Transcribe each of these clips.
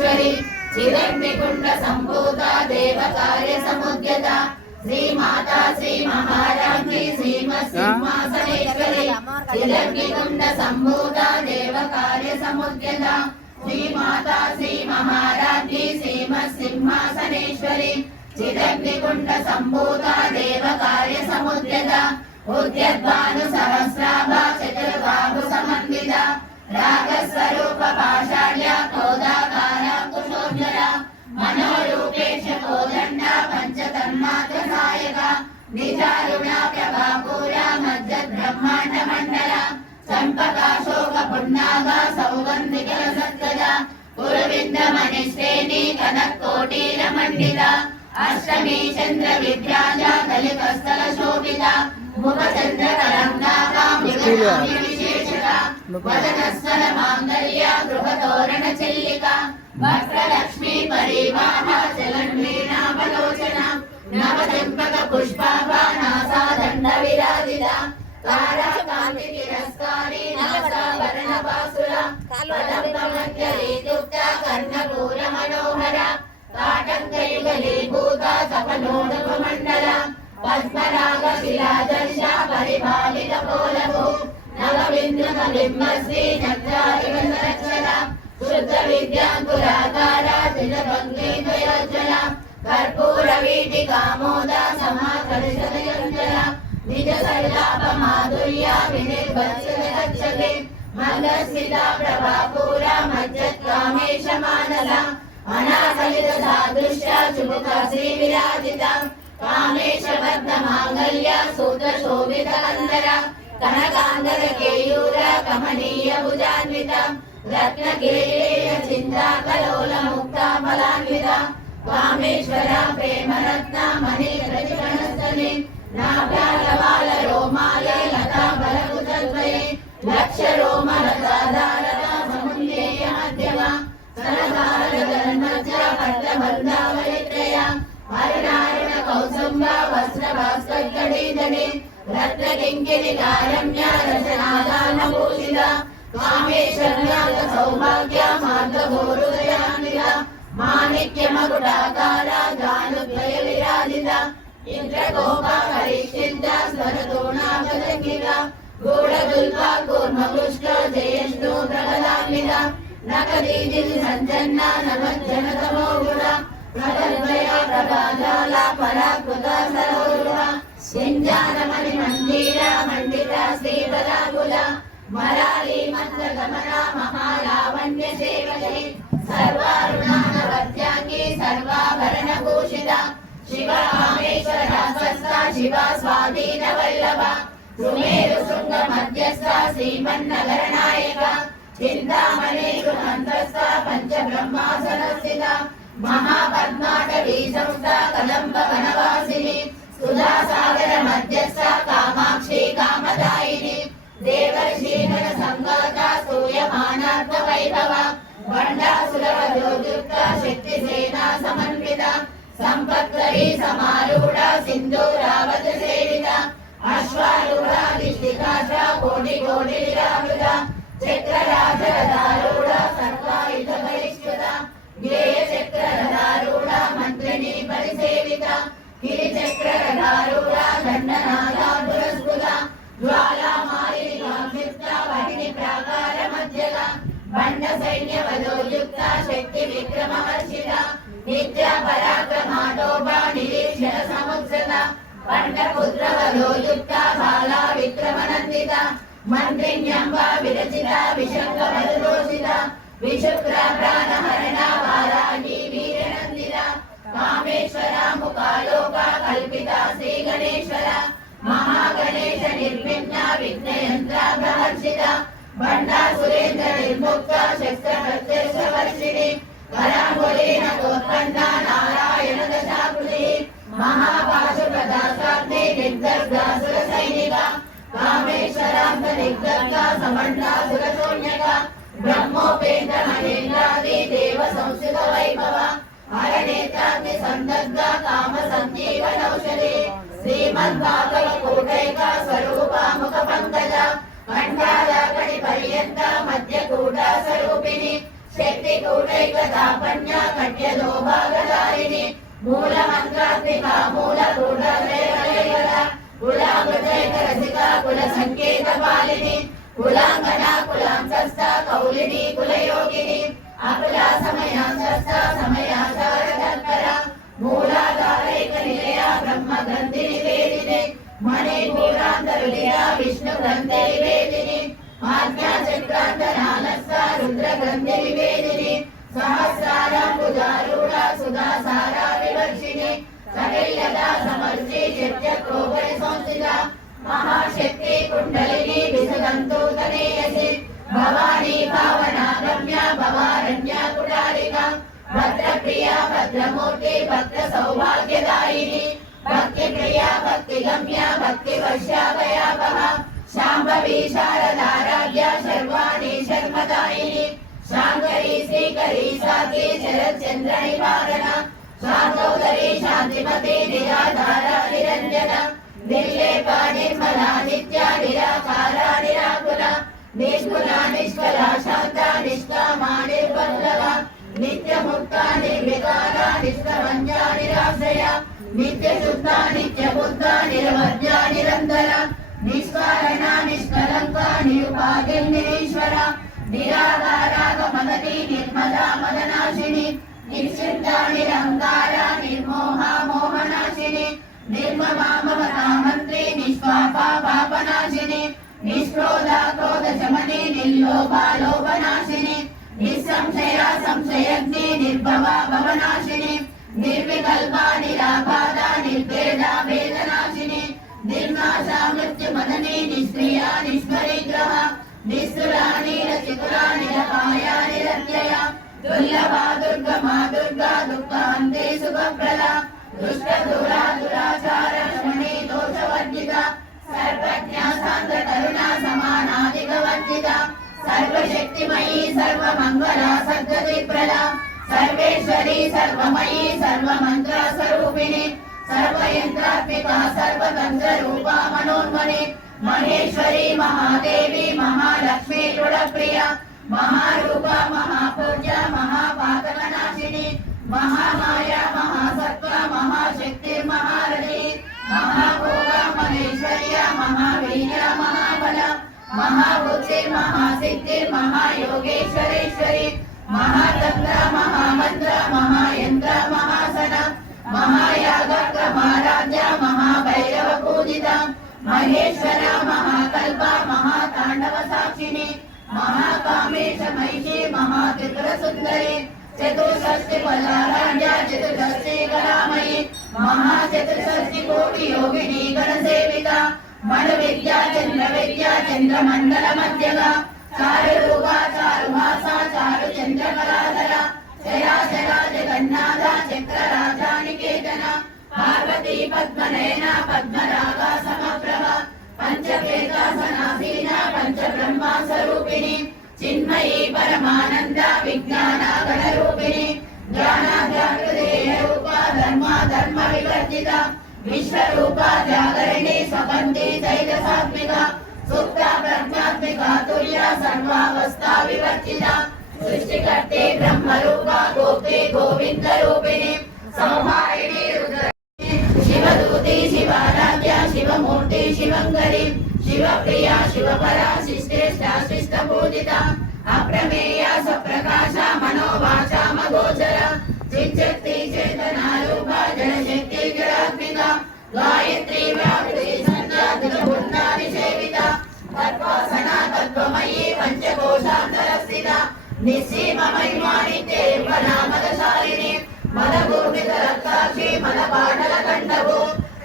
सनेश्वरी चिदग्निकुंड संभूता देव कार्य समुद्यता श्री माता श्री महाराज्ञी श्रीमत्सिंहासनेश्वरी चिदग्निकुंड संभूता देव कार्य समुद्यता श्री माता श्री महाराज्ञी श्रीमत्सिंहासनेश्वरी चिदग्निकुंड संभूता देव कार्य समुद्यता उद्यद्भानु सहस्राभा चतुर्बाहु समन्विता रागस्वरूप पाषाढ्य क्रोधाकारा कुशोज्ज्वला मनोरूपेश कोदंडा पंचतन्मात्र सायका निजारुणा प्रभापूरा मध्य ब्रह्मांड मंडला चंपकाशोक पुन्नागा सौगंधिक सत्कजा कुरुविंद मणिश्रेणी कनक कोटीर मंडिता अष्टमी चंद्र विद्याजा कलिकस्थल शोभिता मुख चंद्र कलंगाका मृगनामी विशेषता वदनस्थल मांगल्य गृह तोरण चिल्लिका वक्त्रलक्ष्मी परिवाह जगन्वीणावलोचना नवचंपक पुष्पाभा नासा दंड विराजिता तारा कांति तिरस्कारी नासाभरण बासुरा पदंब मध्य ऋतुक्ता कर्णपूर मनोहरा ताटंकयुगलीभूता सपनोदकमण्डला पद्मराग शिलादर्श परिपालित पोलभू नवविन्द्रमलिम्बश्री नक्षारिवसरक्षला शुद्ध विद्याकुलाकारा त्रिजभङ्गीद्वयोज्ज्वला कर्पूरवीटिकामोदा समाकर्षदयोज्ज्वला निज सल्लाप माधुर्या विनिर्भत्सदक्षते मन्दस्मिता प्रभापूरा मज्जत्कामेश मानला अनाकलित सादृश्य चुमुका श्री विराजिता कामेश बद्ध मांगल्य सूत्र शोभित कंदरा कनकांगर केयूर कमनीय भुजान्विता रत्न किरीटेय चिंता कलोल मुक्ता फलान्विता कामेश्वरा प्रेम रत्न मणि प्रतिगणस्तने नाभ्यालवाल रोमाले लता बलकुतद्वये लक्ष रोम लताधारता समुन्नेय मध्यमा सनधारधर्मज्जा पट्टबन्धावलित्रया हरनारण कौसुम्ब वस्त्र भास्कर्गणीधने रत्न किङ्किणी कारम्य रचनादानभूषिता कामेश्वर्याग सौभाग्य मार्गभोरुदयान्विता माणिक्य मकुटाकारा जानुद्वय विराजिता इंद्रगोपा हरिश्चिन्ता स्वरतोणागदङ्गिका गूढगुल्पा कूर्मपुष्ट जयेष्णु प्रबलान्विता नकदीदिनि सञ्जन्ना नमज्जनतमो गुणा प्रगल्भया प्रभाजाला पराकृता सरोरुहा सिञ्जानमणि मन्दिरा मण्डिता श्रीपदाकुला मराली मन्त्रगमना महालावण्य सेवके सर्वारुणानवर्त्याङ्गी सर्वाभरणभूषिता शिवा कामेश्वरा स्वस्था शिवा स्वाधीनवल्लभा सुमेरु शृङ्ग मध्यस्था श्रीमन्नगरनायका चिन्तामणि गृहन्तस्था पञ्चब्रह्मासनस्थिता महापद्माटवी संस्था कदम्ब वनवासिनी सुधासागर मध्यस्था कामाक्षी कामदायिनी देवर्षीगण संगाता स्तूयमानार्थ वैभवा भण्डासुरवधोद्युक्ता शक्तिसेना समन्विता सम्पत्करी समारूढा सिन्धूरावत सेविता अश्वारूढा दिष्टिकाशा कोटि कोटि विरावृता चक्रराजरथारूढा सर्वायुध बहिष्कृता ज्ञेय चक्ररथारूढा मन्त्रिणी परिसेविता गिरिचक्ररथारूढा दण्डनादा पुरस्कृता ज्वालामालिनी काक्षिप्ता वहिनी प्राकार मध्यगा बण्ड सैन्यवधोयुक्ता शक्ति विक्रमवर्षिता नित्या पराक्रमाटोपा निरीक्षण समुत्सता बण्डपुत्रवधोयुक्ता बाला विक्रमनन्दिता मन्त्रिण्यम्बा विरचिता विशङ्कवदरोषिता विशुक्रा प्राणहरणा वाराही वीरनन्दिता कामेश्वरा मुकालोका कल्पिता श्रीगणेश्वरा महागणेश निर्विघ्ना विघ्नयन्त्राभ्रहर्षिता भण्डासुरेन्द्र निर्मुक्ता शस्त्रप्रत्यक्षवर्षिणी कराङ्गुलीन गोत्पन्ना नारायण दशाकृतिः महापाशुप्रदासाग्ने निर्दग्धासुरसैनिका कामेश्वरान्त निर्दग्धा समण्डासुरशून्यका ब्रह्मोपेन्द्र महेन्द्रादि देव संस्कृत वैभवा हरनेत्राग्नि संदग्धा काम संजीवनौषधि श्रीमद्भागवतकूटैका स्वरूपा मुख पंकजा खण्डालाकणि पर्यन्ता मध्यकूटा स्वरूपिणी శక్తి కూటైకతాపన్య కట్యదో భాగదారిణి మూల మంత్రాత్మిక మూల కూటైకల కులాంగజైక రసిక కుల సంకేత పాలిని కులాంగన కులాంశస్థ కౌలిని కులయోగిని అకుల సమయాంశస్థ సమయాచార తత్పర మూలాధారైక నిలయ బ్రహ్మ గ్రంథి నివేదిని మణిపూరాంతరులియ విష్ణు గ్రంథి నివేదిని ఆజ్ఞా చక్రాంతరాలస్త రుద్ర గ్రంథి నివేదిని సహస్రారాంబుజారూఢ సుధాసారా వివర్షిణి సకల్యదా సమర్చి చక్రోపరి సంస్థిత మహాశక్తి కుండలిని విసగంతు తనేయసి భవానీ భావనాగమ్య భవారణ్య కుటారిక భద్రప్రియ భద్రమూర్తి భక్త సౌభాగ్యదాయిని భక్తి ప్రియ భక్తి గమ్య భక్తి వర్షాభయాపహ శాంభవి శారదారాధ్య శర్వాణి శర్మదాయిని శాంకరి శ్రీకరి సాకి శరచంద్ర నివారణ శాంతోదరి శాంతిమతి నిరాధార నిరంజన నిర్లేప నిర్మల నిత్య నిరాకార నిరాకుల నిష్కుల నిష్కల శాంత నిష్కామ నిర్వల్లభ నిత్య ముక్త నిర్వికార నిష్కవంజ నిరాశ్రయ నిత్య శుద్ధ నిత్య బుద్ధ నిరవధ్య నిరంతర నిష్కారణ నిష్కలంక నిరుపాధి నిరీశ్వర నిరాధారాగమగతి నిర్మలా మదనాశిని నిశ్చింత నిరంకార నిర్మోహ మోహనాశిని నిర్మమా మమతా మంత్రి నిష్పాప పాపనాశిని నిష్క్రోధ క్రోధ శమని నిర్లోభ లోభనాశిని నిస్సంశయ సంశయగ్ని నిర్భవ భవనాశిని నిర్వికల్ప నిరాబాధ నిర్భేద భేదనాశిని నిర్నాశ మృత్యుమదని నిష్క్రియ నిష్పరిగ్రహ నిస్సురా నీరచికురా నిరపాయ నిరత్యయ దుర్లభ దుర్గమా దుర్గా దుఃఖాంతే సుఖప్రద దుష్ట దురా దురాచార శమని దోషవర్జిత సర్వజ్ఞ సాంద్ర కరుణ సమానాధిక వర్జిత సర్వశక్తిమయీ సర్వమంగళ సద్గతి ప్రద సర్వేశ్వరి సర్వమయీ సర్వమంత్ర స్వరూపిణి సర్వయంత్రాత్మిక సర్వతంత్ర రూపా మనోన్మణి మహేశ్వరి మహాదేవి మహాలక్ష్మి దృఢప్రియ మహారూప మహాపూజ్య మహాపాతకనాశిని మహామాయ మహాసత్వ మహాశక్తి మహారథి మహాభోగ మహేశ్వర్య మహావీర్య మహాబల మహాబుద్ధి మహాసిద్ధి మహాయోగేశ్వరేశ్వరి మహాతంత్ర మహామంత్ర మహాయంత్ర మహాసన మహాయాగమారాధ్య మహాభైరవ పూజిత మహేశ్వర మహాకల్ప మహాతాండవ సాక్షిని మహాకామేశ మహిషి మహాత్రిపుర సుందరి చతుషష్టి బలారాధ్య చతుషష్టి కళామయి మహాచతుషష్టి కోటి యోగిని గణసేవిత మణ విద్యా చంద్రమండల మధ్యగా చారు రూప చారు మాస చారు చంద్ర కళాధర చరాచర జగన్నాథ చక్రరాజా నికేతన పార్వతీ పద్మనయన పద్మరాగ సమప్రభ పంచవేదాసనాసీన పంచబ్రహ్మ స్వరూపిణి చిన్మయీ పరమానంద విజ్ఞాన గణరూపిణి జ్ఞానాధ్యాకృదేయ రూప ధర్మ ధర్మ వివర్జిత విశ్వరూప జాగరిణి స్వపంతి తైజసాత్మిక సుప్త ప్రజ్ఞాత్మిక తుల్య సర్వావస్థా వివర్జిత సృష్టికర్తే బ్రహ్మరూప గోప్తి గోవింద రూపిణి సంహారిణి రుద్ర శివదూతి శివారాధ్య శివమూర్తి శివంకరి శివప్రియ శివపరా శిష్టేష్ట శిష్ట పూజిత అప్రమేయ సప్రకాశ మనోవాచ మగోచర చిచ్చక్తి చేతన రూప జనశక్తి జడాత్మిక గాయత్రి వ్యాప్తి సంధ్యాతుల బృందాని సేవిత తత్వాసన తత్వమయీ పంచకోశాంతర స్థిత నిస్సీమ మహిమానిత్యేర్వనామదశాలిని మదభూమిత రక్తాక్షి మదపాటల కంఠవు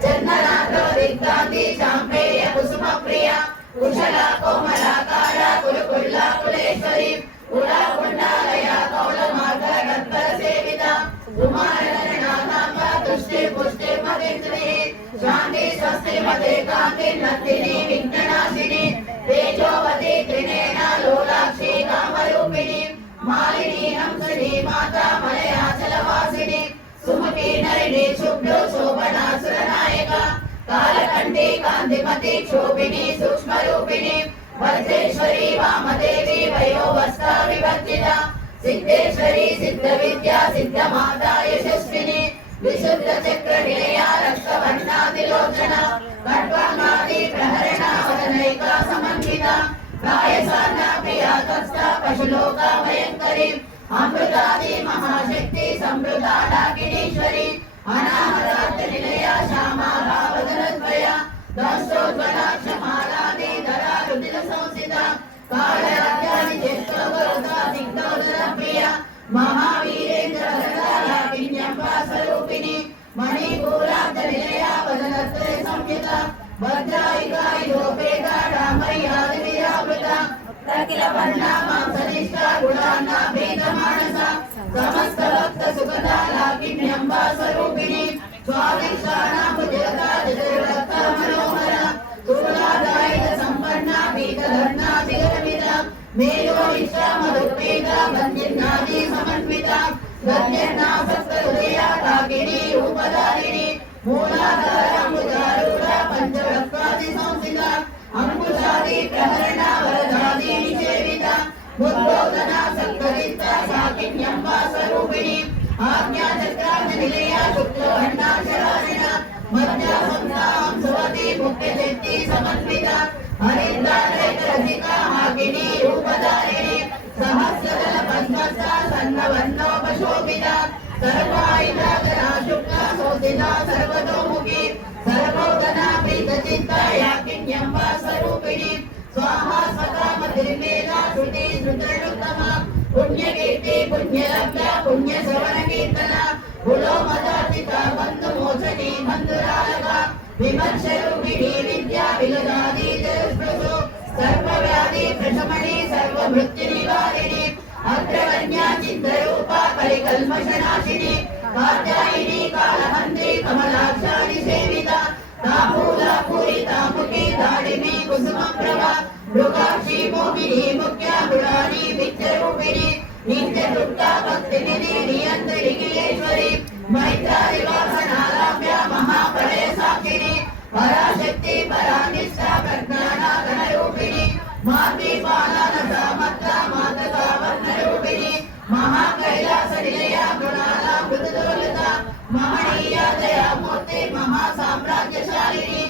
చందనాథ దిగ్గాంతి చాంపేయ కుసుమ ప్రియ కుశల కోమలాకార కురుకుల్ల కులేశ్వరి కులా కుండాలయ కౌల మార్గ గద్గల సేవిత కుమారనాథాంబ తుష్టి పుష్టి మదిత్రి శాంతి స్వస్తి మదే కాంతి నత్తిని విఘ్ననాశిని తేజోవతి త్రినేన లోలాక్షి కామరూపిణి మాలిని హంసని మాతా మలయాచలవాసిని సుమతి నరిణి శుభ్రు శోభనాసుర నాయక కాలకంఠి కాంతిమతి క్షోభిని సూక్ష్మ రూపిణి వజ్రేశ్వరి వామదేవి వయోవస్థా వివర్జిత सिद्धेश्वरी सिद्ध विद्या सिद्ध माता यशस्विनी विशुद्ध चक्र निलया रक्तवर्णातिलोचना खड्वांगादि प्रहरणा वदनैका समन्विता कायसाना प्रिया तस्ता पशुलोका भयंकरी अमृतादि महाशक्ति समृता डाकिनीश्वरी अनाहतार्थ निलया श्यामा भावदनद्वया दस्तोज्वलाक्षमालादि धरा रुदिर संसिता कालराज्यानि चेष्टोगरुता सिद्धोदर प्रिया महावीरेन्द्र वरदा किन्यम्बा स्वरूपिणी मणिपूराब्ध निलया वदनत्रे संयुता भद्रायिका योपेता रामय्यादि विरावृता अखिल वर्णा मांसनिष्ठा गुणाना भेदमानसा समस्त भक्त सुखदा लाकिन्यम्बा स्वरूपिणी स्वादिष्टाना भुजगता जगद्रक्ता मनोहरा स्थूलादायित संपन्ना पीतधर्णा दिगरमिदा मेलोनिष्ठा मधुपेदा बन्दिन्नादि समन्विता गन्यर्ना सप्तहृदया काकिनी रूपधारिणी मूलाधारा मुजारूढा पञ्चवक्त्रादि संस्थिता अंकुशादि प्रहरणा वरदादि निषेविता बुद्धोदना सप्तवित्ता साकिन्यम्बा स्वरूपिणी आज्ञा चक्रार्थ निलया शुक्लवर्णा शरारिणा मध्या संस्थां सुवती मुख्यशक्ति समन्विता हरिद्रारहिता हाकिनी रूपधारिणी सहस्रदल पद्मस्था सन्नवर्णोपशोभिता सर्वायुधा शुक्ला शोधिता सर्वतोमुखी सर्वोदना प्रीतचित्ता याकिन्यम्बा स्वरूपिणी स्वाहा स्वधा मतिर्मेधा श्रुति श्रुतनुत्तमा पुण्यकीर्ति पुण्यलब्धा पुण्यश्रवण कीर्तना कुलोमदार्थिता बन्धुमोचनी बन्धुरालका विमर्शरूपिणी विद्या विगदादि जलस्पृशो सर्वव्याधि प्रशमनी सर्वमृत्युनिवारिणी अग्रगण्या चित्तरूपा परिकल्मषनाशिनी कात्यायिनी कालहन्त्री कमलाक्षानि सेविता ताम्बूला पूरिता मुखी दाडिमी कुसुमप्रभा मृगाक्षी मोहिनी मुख्या मृडानी विद्यरूपिणी नित्यदुर्गा भक्तिनिधि नियन्त्रिकिलेश्वरी मैत्रादिवासनालाभ्या महाप्रलय साक्षिणी पराशक्ति परानिष्ठा प्रज्ञानागणरूपिणी मातृपालनसा मत्ता मातका वर्णरूपिणी महाकैलासनिलया गुणाला मृदुदोलता महनीया दया मूर्ति महासाम्राज्यशालिनी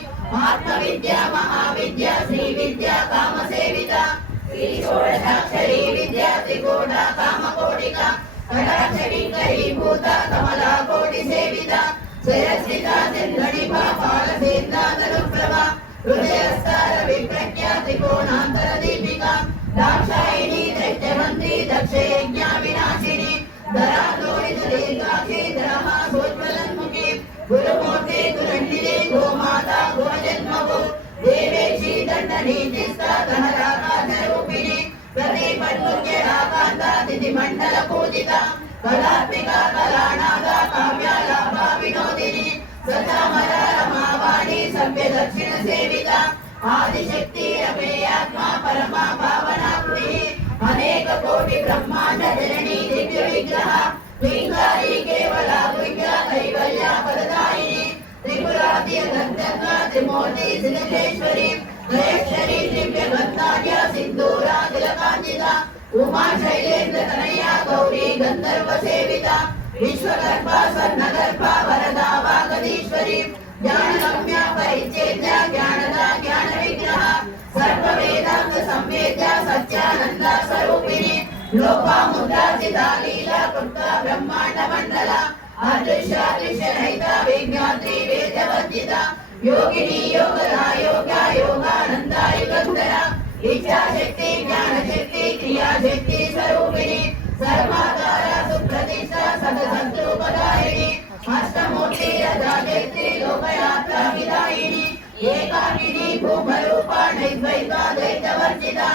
आत्मविद्या महाविद्या श्रीविद्या कामसेविता श्री षोडशाक्षरी विद्या त्रिकोटा कामकोटिका कटाक्षरी भूता कमला कोटि सेविता शिरस्थिता चन्द्रणिभा पालसेन्द्रा तनुप्रभा हृदयस्तार विप्रज्ञा त्रिकोणान्तर दीपिका दाक्षायिनी दैत्यमन्त्री दक्षयज्ञा विनाशिनी धरातोरित दीर्घाक्षी धरहा सोज्ज्वलन्मुखी गुरुमूर्ति गुरुण्डिनी गोमाता गोजन्मभू देवेशी दण्डनीतिस्था धनराकाशरूपिणी प्रतिपन्मुख्यराकान्ता तिथिमण्डल पूजिता कलात्मिका कलानागा काव्यालाभा विनोदिनी सचामरा रमावाणी सभ्य दक्षिण सेविता आदिशक्ति रमेयात्मा परमा पावना पुण्यः अनेक कोटि ब्रह्मांड जननी दिव्य विग्रह लिंगारी केवला विग्रह कैवल्या वरदायिनी त्रिपुराद्य गंधर्वा त्रिमूर्ति सिद्धेश्वरी गयेश्वरी दिव्य गंधार्य सिंधूरा तिलकांचिता उमा शैलेन्द्र तनया गौरी गंधर्व सेविता विश्वगर्भा स्वर्णगर्भा वरदा वागदीश्वरी ज्ञानगम्या परिच्छेद्या ज्ञानदा ज्ञान विग्रह सर्व वेदांत संवेद्या सत्यानंद स्वरूपिणी लोपामुद्रासिता लीला कृता ब्रह्मांड मंडला अदृश्य रहिता विज्ञात्री वेदवंदिता योगिनी योगदा योगा योगानंदा युगंधरा इच्छा शक्ति ज्ञान शक्ति क्रिया शक्ति स्वरूपिणी सर्वाधारा सुप्रतिष्ठा सदसंतोपदायिनी अष्टमूर्ति राजैत्री लोकयात्रा विदायिनी एकाकिनी भूमरूपा नैद्वैता दैत्यवर्जिता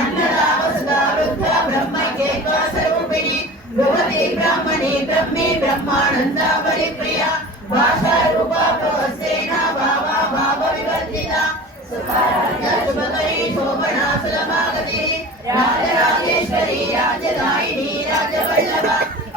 अन्नदा वसुधा वृद्धा ब्रह्मैक्येका स्वरूपिणी बृहती ब्राह्मणी ब्रह्मी ब्रह्मानंदा परिप्रिया भाषा रूपा प्रवस्तेना भावा भाव विवर्जिता सुखाराध्या शुभकरी शोभना सुलभागति राजराजेश्वरी राजदायिनी राजवल्लभा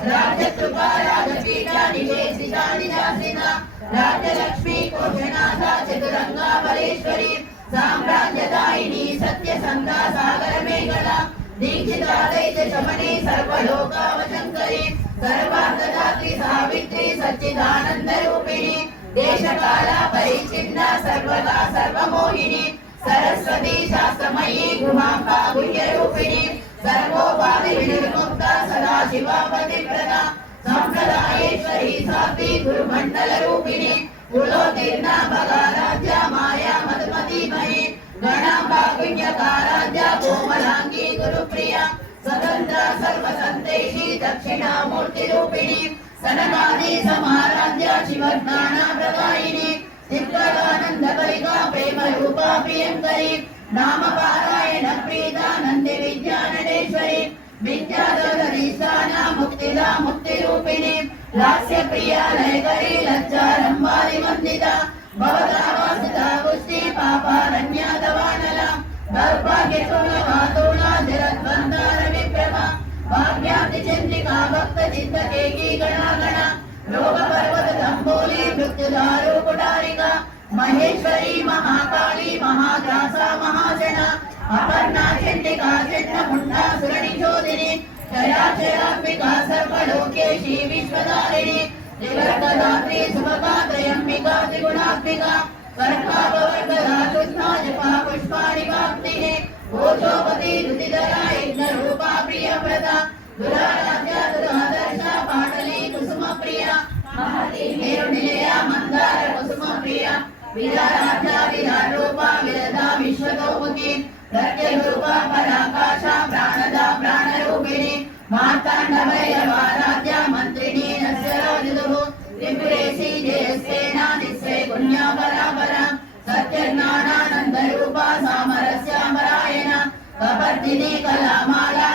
राजकृपा राजपीठा निवेशिता निजासिता राजलक्ष्मी कोशनाथा चतुरंगा बलेश्वरी साम्राज्यदायिनी सत्यसंधा सागर मेघला दीक्षितादैत्य शमने सर्वलोकावशङ्करि सर्वार्थदात्री सावित्री सच्चिदानंद रूपिणी देशकाल परिच्छिन्न सर्वदा सर्वमोहिनी सरस्वती शास्त्रमयी गुहाम्बा गुह्यरूपिणी सर्वोपाधि विनिर्मुक्ता सदाशिवा पतिव्रता संप्रदायेश्वरी सात्वी गुरुमण्डल रूपिणी कुलोतीर्णा भगाराध्या माया मधुमतीमयी गणाम्बा गुह्यकाराध्या कोमलांगी गुरुप्रिया स्वतंत्र सर्वसंतेशी दक्षिणामूर्तिरूपिणी सनकादि समाराध्या शिवज्ञानप्रदायिनी सिद्धानन्दकलिका प्रेमरूपा प्रियङ्करी नामपारायण प्रीता नन्दी विद्यानटेश्वरी विद्याधरीस्थाना मुक्तिदा मुक्तिरूपिणी लास्यप्रिया लयकरी लज्जारम्भादिवन्दिता भवता वासिता पुष्टि पापारण्यातवानला दौर्भाग्यतुलवातोला जरद्वन्दार विप्रभा भाग्यातिचन्द्रिका भक्तचित्तकेकी गणागणा रोगपर्वत दम्बोली मृत्युदारु कुटारिका महेश्वरी महाकाली महाग्रासा महाजना अपर्णा चण्डिका चण्डमुण्डा सुरनिशोधिनी जयाचरात्मिका सर्वलोकेशी विश्वधारिणी त्रिवर्गदात्री सुभगा त्रयम्बिका त्रिगुणात्मिका कर्कापवर्गदा कृष्णा जपा पुष्पाणिकाप्तिः भोजोपति रुदिधरा यज्ञरूपा प्रियव्रता दुराराध्या दुरादर्शा पाटली कुसुमप्रिया महती मेरुनिलया मन्दार कुसुमप्रिया विराराध्या विराट्रूपा विरदा विश्वतोमुखी प्रत्यरूपा पराकाशा प्राणदा प्राणरूपिणी मार्ताण्डभैरवाराध्या मन्त्रिणी नस्यराजिदुः त्रिपुरेशी जयस्तेना निस्से पुण्या परापरा सत्यज्ञानानन्दरूपा सामरस्यामरायण कपर्दिनी कलामाला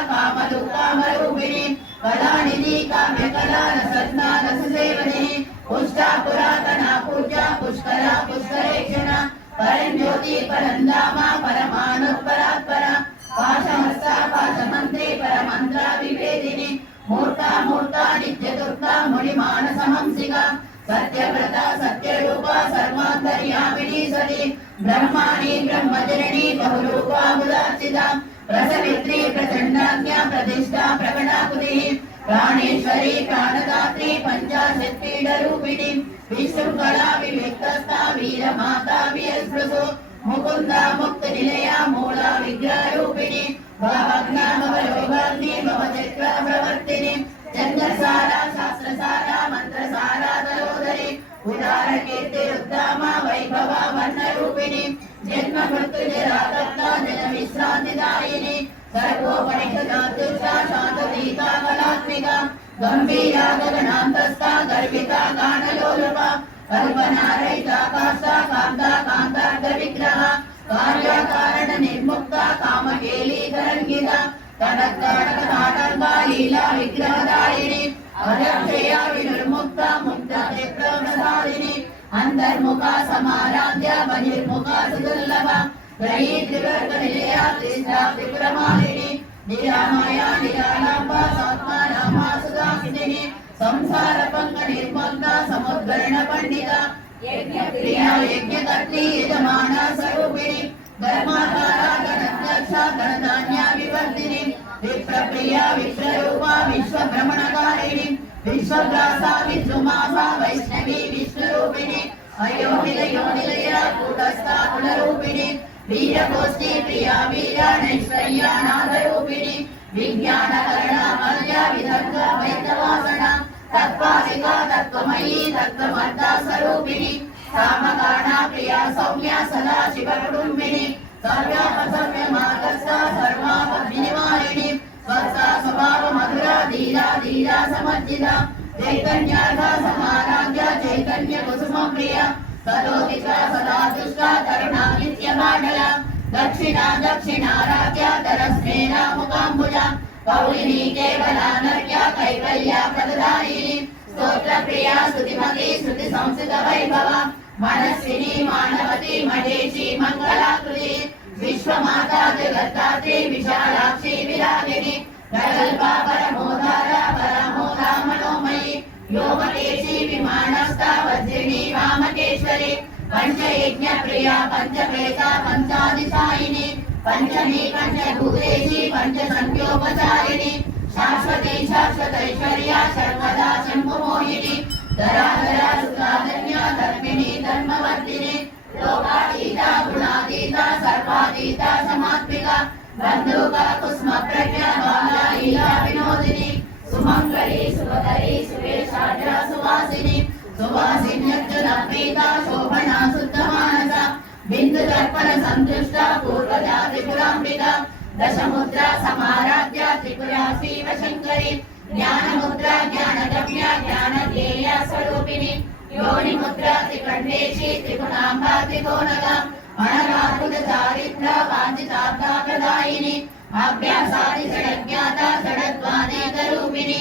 कामरूपिणी कलानिधि काम्यकला रसज्ञा रससेवनी पुष्टा पुरातना पूजा पुष्करा पुष्करेक्षणा परञ्ज्योति परन्धामा परमाणुपरात्परा पाशहस्ता पाशमन्त्री परमन्त्रा विवेदिनी मूर्ता मूर्ता नित्यदुर्गा मुनिमानसहंसिका सत्यव्रता सत्यरूपा सर्वान्तर्यामिनी सती ब्रह्माणि ब्रह्मजननी बहुरूपा मुदार्चिता प्रसवित्री प्रचण्डाज्ञा प्रतिष्ठा प्रकटाकुतिः प्राणेश्वरी प्राणदात्री पञ्चाशत्पीडरूपिणी विष्णुकला विविक्तस्था वीरमाता वियस्पृशो मुकुन्दा मुक्तनिलया मूला विग्रहरूपिणी भवज्ञा भवरोगाग्नि भवचक्र प्रवर्तिनी चन्द्रसारा शास्त्रसारा मन्त्रसारा तलोदरी उदार कीर्ति रुद्रामा वैभवा वर्णरूपिणी जन्म मृत्युजरा तप्ता जन विश्रान्तिदायिनी सर्वोपनिषदात्युष्टा शान्ततीता कलात्मिका गम्भीरा गगनान्तस्था गर्भिता गानलोलुपा कल्पनारहिता काष्ठा कान्ता कान्तार्धविग्रहा कार्याकारण निर्मुक्ता कामकेली तरङ्गिता कनकाटका लीला विग्रहधारिणी अदक्षया विनिर्मुक्ता मुक्ता प्रसादिनी अंतर्मुखा समाराध्या बहिर्मुखा सुदुर्लभा त्रयी त्रिवर्गनिलया त्रिष्ठा त्रिपुरमालिनी निरामया निरालाम्बा सात्मानामा सुदासिनी संसार पंक निर्मग्ना समुद्गर्ण पंडिता यज्ञप्रिया यज्ञकर्त्री यजमाना स्वरूपिणी धर्माधारा गणध्यक्षा गणधान्या विवर्धिनी विप्रप्रिया विश्वरूपा विश्वभ्रमणकारिणी विश्वग्रासा विष्णुमासा वैष्णवी विष्णुरूपिणी अयोनिलया कूटस्था कुलरूपिणी वीरगोष्ठी प्रिया वीरा नैश्वर्या नागरूपिणी विज्ञानकरणा मल्या विदग्धा वैद्यवासना तत्त्वासिका तत्त्वमयी तत्त्वमर्था स्वरूपिणी कामकारणा प्रिया सौम्या सदा शिवकुटुम्बिनी सर्व्यापसम्यमागस्था सर्वापद्विनिवारिणी स्वस्था स्वभाव मधुरा धीरा धीरा समर्जिता चैतन्यार्था समाराध्या चैतन्य कुसुम प्रिया सदोदिता सदा दुष्टा करुणा नित्यमाडला दक्षिणा दक्षिणाराध्या तरस्मेना मुकाम्बुजा कौलिनी केवला नर्या कैवल्या प्रददायिनी स्तोत्रप्रिया स्तुतिमती स्तुति संस्थित वैभवा मनस्विनी मानवती महेशी मंगलाकृति विश्वमाता जगत्तात्री विशालाक्षी विरागिनी प्रगल्भा परमोदारा परमोदा मनोमयी योगकेशी विमानस्था वज्रिणी वामकेश्वरी पंचयज्ञ प्रिया पंचप्रेता पंचादिशायिनी पंचमी पंचभूतेशी पंचसंख्योपचारिणी शाश्वती शाश्वतैश्वर्या सर्वदा शम्भुमोहिनी धराधरा सुधाधन्या धर्मिणी धर्मवर्धिनी लोकातीता गुणातीता सर्वातीता समात्मिका बंधुका कुसुम प्रज्ञा बाला लीला विनोदिनी सुमंगली सुभकरी सुवेशाढ्या सुवासिनी सुवासिन्यर्जुन प्रीता शोभना शुद्धमानसा बिंदु दर्पण संतुष्टा पूर्वजा त्रिपुरांबिका दशमुद्रा समाराध्या त्रिपुरा शिवशंकरी ज्ञानमुद्रा ज्ञानगम्या ज्ञानध्येया स्वरूपिणी योनि मुद्रा त्रिकण्डेशी त्रिगुणांबा त्रिकोणगा अनगाद्भुत चारित्र वाञ्छितार्था प्रदायिनी अभ्यासादि षडज्ञाता षडद्वानेकरूपिणी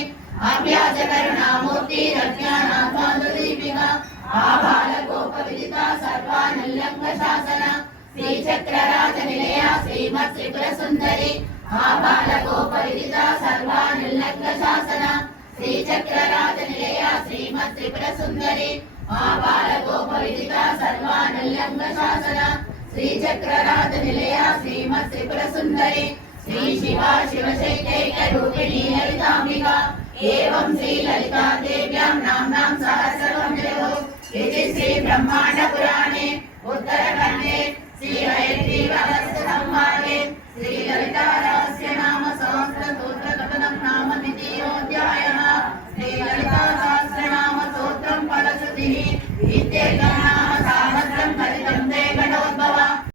अभ्यास करुणामूर्ति रज्ञानाथादीपिका आबालगोपविदिता सर्वानुल्लङ्घ शासन श्रीचक्रराज निलया श्रीमत् त्रिपुर सुन्दरी आबालगोपविदिता सर्वानुल्लङ्घ शासन श्रीचक्रराज निलया श्रीमत् त्रिपुर सुन्दरी आबालगोपविदिता सर्वानुल्लङ्घ शासन श्रीचक्रराज निलया श्रीमत् त्रिपुर सुन्दरी श्री शिवा शिवशैत्यैक रूपिणी ललितांबिका एवं श्री ललिता देव्यां नाम्नां सहस्रकं जगो इति श्री ब्रह्मांड